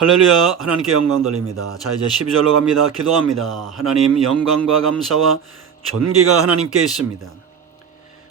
할렐루야. 하나님께 영광 돌립니다. 자, 이제 12절로 갑니다. 기도합니다. 하나님, 영광과 감사와 존귀가 하나님께 있습니다.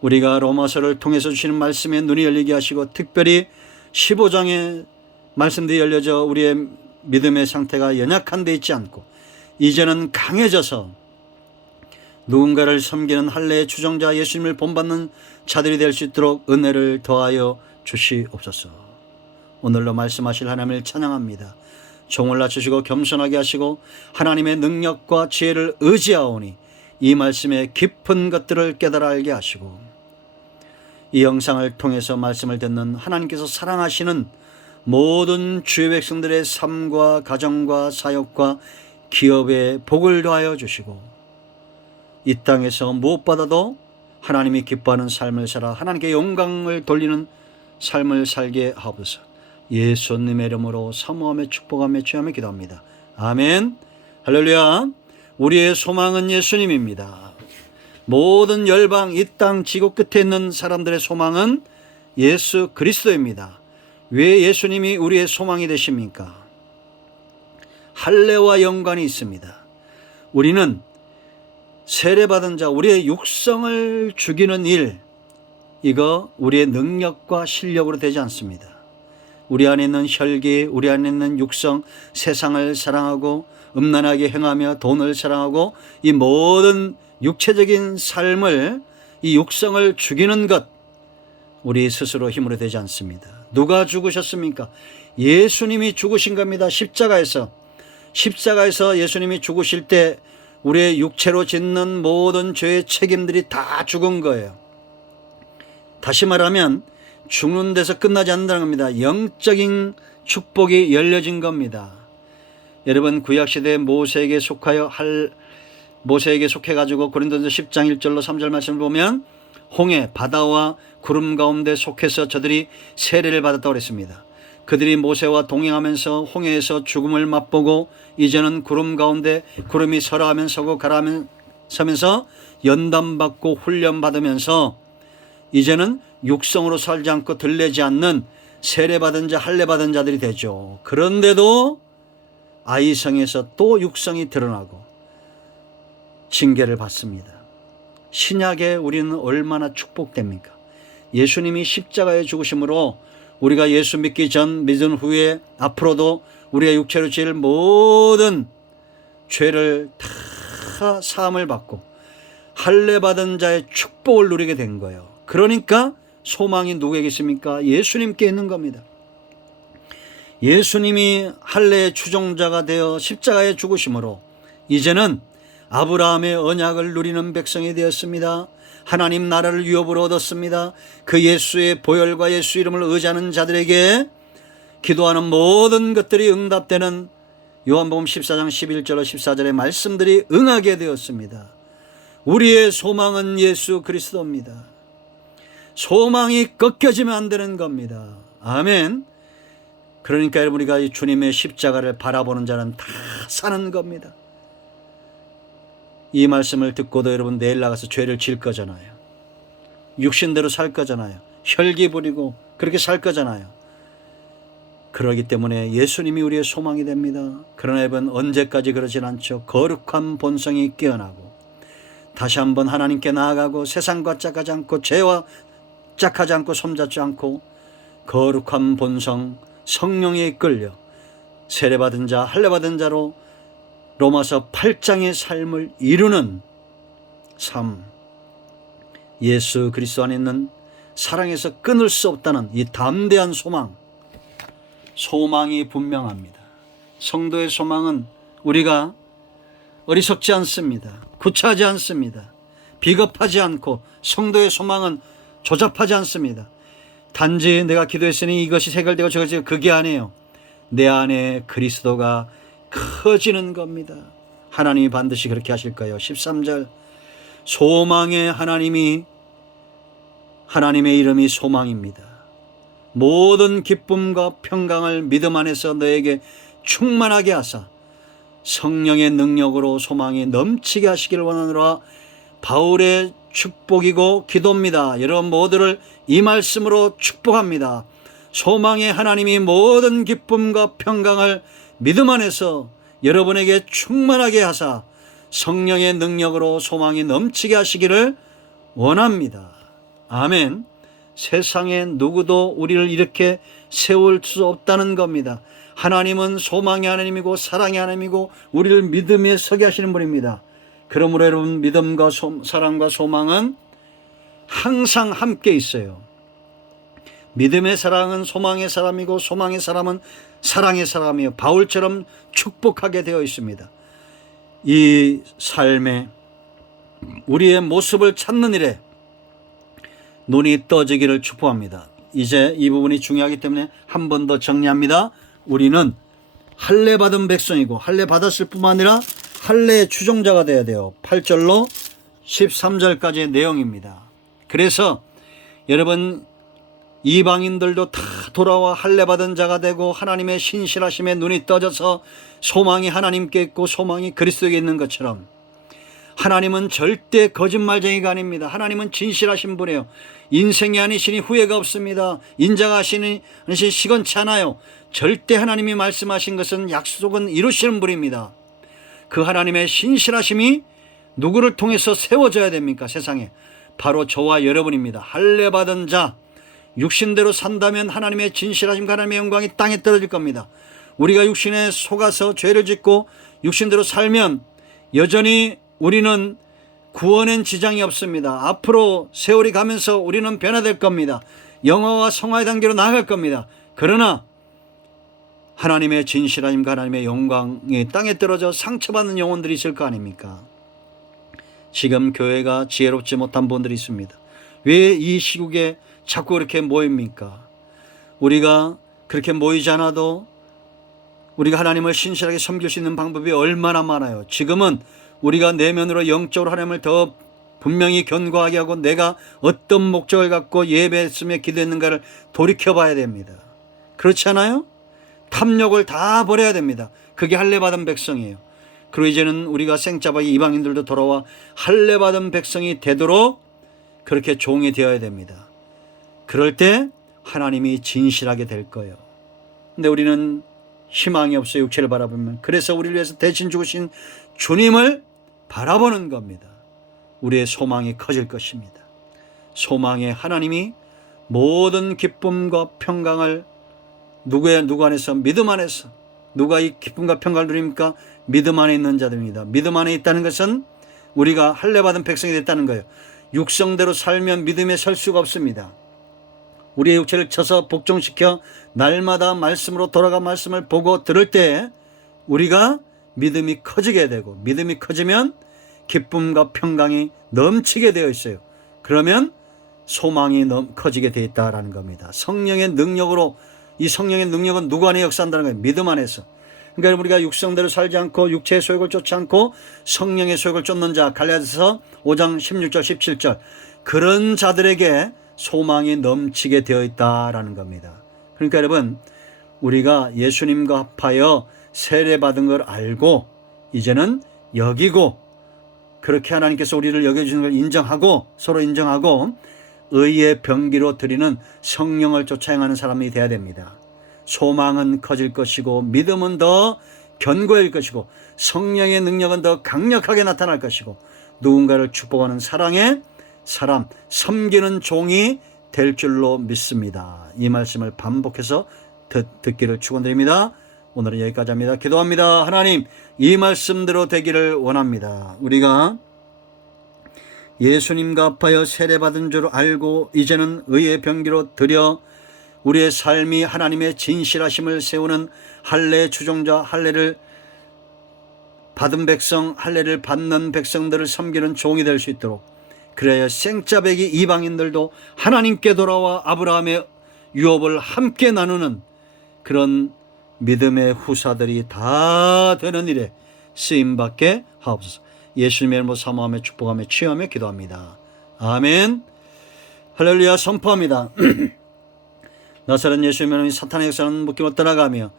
우리가 로마서를 통해서 주시는 말씀에 눈이 열리게 하시고, 특별히 15장의 말씀들이 열려져 우리의 믿음의 상태가 연약한 데 있지 않고 이제는 강해져서 누군가를 섬기는 할례의 추종자, 예수님을 본받는 자들이 될 수 있도록 은혜를 더하여 주시옵소서. 오늘로 말씀하실 하나님을 찬양합니다. 종을 낮추시고 겸손하게 하시고 하나님의 능력과 지혜를 의지하오니 이 말씀의 깊은 것들을 깨달아 알게 하시고, 이 영상을 통해서 말씀을 듣는 하나님께서 사랑하시는 모든 주의 백성들의 삶과 가정과 사역과 기업에 복을 더하여 주시고, 이 땅에서 무엇보다도 하나님이 기뻐하는 삶을 살아 하나님께 영광을 돌리는 삶을 살게 하옵소서. 예수님의 이름으로 사모하며 축복하며 주하며 기도합니다. 아멘. 할렐루야. 우리의 소망은 예수님입니다. 모든 열방, 이 땅 지구 끝에 있는 사람들의 소망은 예수 그리스도입니다. 왜 예수님이 우리의 소망이 되십니까? 할례와 연관이 있습니다. 우리는 세례받은 자, 우리의 육성을 죽이는 일, 이거 우리의 능력과 실력으로 되지 않습니다. 우리 안에 있는 혈기, 우리 안에 있는 육성, 세상을 사랑하고 음란하게 행하며 돈을 사랑하고 이 모든 육체적인 삶을, 이 육성을 죽이는 것, 우리 스스로 힘으로 되지 않습니다. 누가 죽으셨습니까? 예수님이 죽으신 겁니다. 십자가에서 예수님이 죽으실 때 우리의 육체로 짓는 모든 죄의 책임들이 다 죽은 거예요. 다시 말하면 죽는 데서 끝나지 않는다는 겁니다. 영적인 축복이 열려진 겁니다. 여러분, 구약시대 모세에게 속해가지고 고린도전서 10장 1절로 3절 말씀을 보면 홍해, 바다와 구름 가운데 속해서 저들이 세례를 받았다고 그랬습니다. 그들이 모세와 동행하면서 홍해에서 죽음을 맛보고 이제는 구름 가운데 구름이 서라 하면 서고 가라 하면 서면서 연단받고 훈련받으면서 이제는 육성으로 살지 않고 들레지 않는 세례받은 자, 할례받은 자들이 되죠. 그런데도 아이성에서 또 육성이 드러나고 징계를 받습니다. 신약에 우리는 얼마나 축복됩니까? 예수님이 십자가에 죽으심으로 우리가 예수 믿기 전, 믿은 후에 앞으로도 우리가 육체로 지을 모든 죄를 다 사함을 받고 할례받은 자의 축복을 누리게 된 거예요. 그러니까 소망이 누구에게 있습니까? 예수님께 있는 겁니다. 예수님이 할례의 추종자가 되어 십자가에 죽으심으로 이제는 아브라함의 언약을 누리는 백성이 되었습니다. 하나님 나라를 유업으로 얻었습니다. 그 예수의 보혈과 예수 이름을 의지하는 자들에게 기도하는 모든 것들이 응답되는 요한복음 14장 11절로 14절의 말씀들이 응하게 되었습니다. 우리의 소망은 예수 그리스도입니다. 소망이 꺾여지면 안 되는 겁니다. 아멘. 그러니까 여러분, 우리가 이 주님의 십자가를 바라보는 자는 다 사는 겁니다. 이 말씀을 듣고도 여러분 내일 나가서 죄를 질 거잖아요. 육신대로 살 거잖아요. 혈기 부리고 그렇게 살 거잖아요. 그러기 때문에 예수님이 우리의 소망이 됩니다. 그러나 여러분, 언제까지 그러진 않죠. 거룩한 본성이 깨어나고 다시 한번 하나님께 나아가고 세상과 짝하지 않고 죄와 짝하지 않고 손잡지 않고 거룩한 본성, 성령에 이끌려 세례받은 자, 할례받은 자로 로마서 8장의 삶을 이루는 삶, 예수 그리스도 안에 있는 사랑에서 끊을 수 없다는 이 담대한 소망이 분명합니다. 성도의 소망은 우리가 어리석지 않습니다. 구차하지 않습니다. 비겁하지 않고, 성도의 소망은 조잡하지 않습니다. 단지 내가 기도했으니 이것이 해결되고 저것이, 그게 아니에요. 내 안에 그리스도가 커지는 겁니다. 하나님이 반드시 그렇게 하실 거예요. 13절, 소망의 하나님의 이름이 소망입니다. 모든 기쁨과 평강을 믿음 안에서 너에게 충만하게 하사 성령의 능력으로 소망이 넘치게 하시기를 원하노라. 바울의 축복이고 기도입니다. 여러분 모두를 이 말씀으로 축복합니다. 소망의 하나님이 모든 기쁨과 평강을 믿음 안에서 여러분에게 충만하게 하사 성령의 능력으로 소망이 넘치게 하시기를 원합니다. 아멘. 세상에 누구도 우리를 이렇게 세울 수 없다는 겁니다. 하나님은 소망의 하나님이고 사랑의 하나님이고 우리를 믿음에 서게 하시는 분입니다. 그러므로 여러분, 믿음과 사랑과 소망은 항상 함께 있어요. 믿음의 사랑은 소망의 사람이고 소망의 사람은 사랑의 사람이에요. 바울처럼 축복하게 되어 있습니다. 이 삶에 우리의 모습을 찾는 일에 눈이 떠지기를 축복합니다. 이제 이 부분이 중요하기 때문에 한 번 더 정리합니다. 우리는 할례 받은 백성이고 할례 받았을 뿐만 아니라 할례의 추종자가 되어야 돼요. 8절로 13절까지의 내용입니다. 그래서 여러분, 이방인들도 다 돌아와 할례 받은 자가 되고 하나님의 신실하심에 눈이 떠져서 소망이 하나님께 있고 소망이 그리스도에 있는 것처럼 하나님은 절대 거짓말쟁이가 아닙니다. 하나님은 진실하신 분이에요. 인생이 아니시니 후회가 없습니다. 인자가 하시니 시건치 않아요. 절대 하나님이 말씀하신 것은 약속은 이루시는 분입니다. 그 하나님의 신실하심이 누구를 통해서 세워져야 됩니까? 세상에 바로 저와 여러분입니다. 할례 받은 자, 육신대로 산다면 하나님의 진실하심과 하나님의 영광이 땅에 떨어질 겁니다. 우리가 육신에 속아서 죄를 짓고 육신대로 살면 여전히 우리는 구원엔 지장이 없습니다. 앞으로 세월이 가면서 우리는 변화될 겁니다. 영화와 성화의 단계로 나아갈 겁니다. 그러나 하나님의 진실하심과 하나님의 영광이 땅에 떨어져 상처받는 영혼들이 있을 거 아닙니까? 지금 교회가 지혜롭지 못한 분들이 있습니다. 왜 이 시국에 자꾸 그렇게 모입니까? 우리가 그렇게 모이지 않아도 우리가 하나님을 신실하게 섬길 수 있는 방법이 얼마나 많아요. 지금은 우리가 내면으로 영적으로 하나님을 더 분명히 견고하게 하고 내가 어떤 목적을 갖고 예배했으며 기도했는가를 돌이켜봐야 됩니다. 그렇지 않아요? 탐욕을 다 버려야 됩니다. 그게 할례받은 백성이에요. 그리고 이제는 우리가 생짜박이 이방인들도 돌아와 할례받은 백성이 되도록 그렇게 종이 되어야 됩니다. 그럴 때 하나님이 진실하게 될 거예요. 근데 우리는 희망이 없어요. 육체를 바라보면. 그래서 우리를 위해서 대신 죽으신 주님을 바라보는 겁니다. 우리의 소망이 커질 것입니다. 소망의 하나님이 모든 기쁨과 평강을 누구 안에서? 믿음 안에서. 누가 이 기쁨과 평강을 누립니까? 믿음 안에 있는 자들입니다. 믿음 안에 있다는 것은 우리가 할례받은 백성이 됐다는 거예요. 육성대로 살면 믿음에 설 수가 없습니다. 우리의 육체를 쳐서 복종시켜 날마다 말씀으로 돌아가 말씀을 보고 들을 때 우리가 믿음이 커지게 되고, 믿음이 커지면 기쁨과 평강이 넘치게 되어 있어요. 그러면 소망이 커지게 되어 있다는 겁니다. 성령의 능력으로, 이 성령의 능력은 누구 안에 역사한다는 거예요? 믿음 안에서. 그러니까 우리가 육성대로 살지 않고 육체의 소욕을 쫓지 않고 성령의 소욕을 쫓는 자, 갈라디아서 5장 16절 17절, 그런 자들에게 소망이 넘치게 되어 있다라는 겁니다. 그러니까 여러분, 우리가 예수님과 합하여 세례받은 걸 알고 이제는 여기고, 그렇게 하나님께서 우리를 여겨주시는 걸 인정하고, 서로 인정하고 의의 병기로 드리는 성령을 쫓아 행하는 사람이 되어야 됩니다. 소망은 커질 것이고 믿음은 더 견고해질 것이고 성령의 능력은 더 강력하게 나타날 것이고 누군가를 축복하는 사랑의 사람, 섬기는 종이 될 줄로 믿습니다. 이 말씀을 반복해서 듣기를 축원드립니다. 오늘은 여기까지 합니다. 기도합니다. 하나님, 이 말씀대로 되기를 원합니다. 우리가 예수님과 합하여 세례받은 줄 알고 이제는 의의 병기로 드려 우리의 삶이 하나님의 진실하심을 세우는 할례 추종자, 할례를 받은 백성, 할례를 받는 백성들을 섬기는 종이 될 수 있도록, 그래야 생짜배기 이방인들도 하나님께 돌아와 아브라함의 유업을 함께 나누는 그런 믿음의 후사들이 다 되는 일에 쓰임받게 하옵소서. 예수님의 이름으로 사모하며 축복하며 치유하며 기도합니다. 아멘. 할렐루야. 선포합니다. 나사렛 예수님의 이름으로 사탄의 역사는 묶임을 떠나가며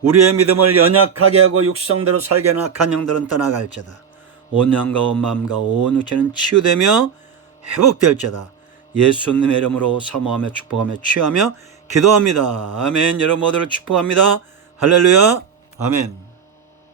우리의 믿음을 연약하게 하고 육성대로 살게 하는 악한 영들은 떠나갈지다. 온 영과 온 마음과 온 육체는 치유되며 회복될지다. 예수님의 이름으로 사모하며 축복하며 치유하며 기도합니다. 아멘. 여러분 모두를 축복합니다. 할렐루야. 아멘.